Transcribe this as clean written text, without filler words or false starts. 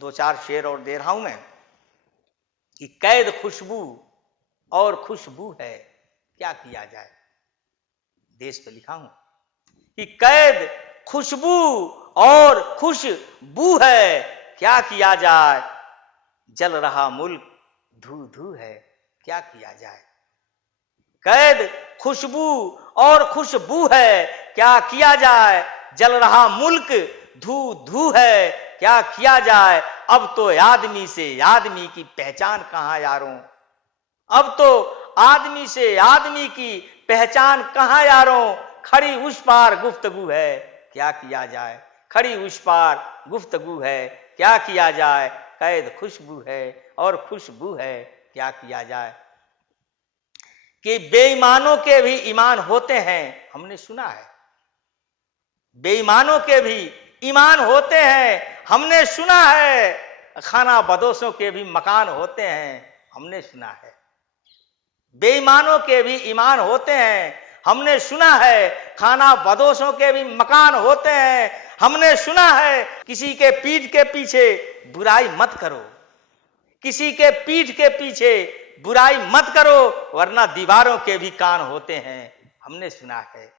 दो चार शेर और दे रहा हूं मैं कि कैद खुशबू और खुशबू है, क्या किया जाए। देश पे लिखा हूं कि कैद खुशबू और खुशबू है, क्या किया जाए। जल रहा मुल्क धू धू है, क्या किया जाए। कैद खुशबू और खुशबू है, क्या किया जाए। जल रहा मुल्क धू धू है, क्या किया जाए। अब तो आदमी से आदमी की पहचान कहां यारों, अब तो आदमी से आदमी की पहचान कहां यारों। खड़ी उस पार गुफ्तगू है, क्या किया जाए। खड़ी उस पार गुफ्तगू है, क्या किया जाए। कैद खुशबू है और खुशबू है, क्या किया जाए। कि बेईमानों के भी ईमान होते हैं, हमने सुना है। बेईमानों के भी ईमान होते हैं, हमने सुना है। खाना बदोशों के भी मकान होते हैं, हमने सुना है। बेईमानों के भी ईमान होते हैं, हमने सुना है। खाना बदोशों के भी मकान होते हैं, हमने सुना है। किसी के पीठ के पीछे बुराई मत करो, किसी के पीठ के पीछे बुराई मत करो, वरना दीवारों के भी कान होते हैं, हमने सुना है।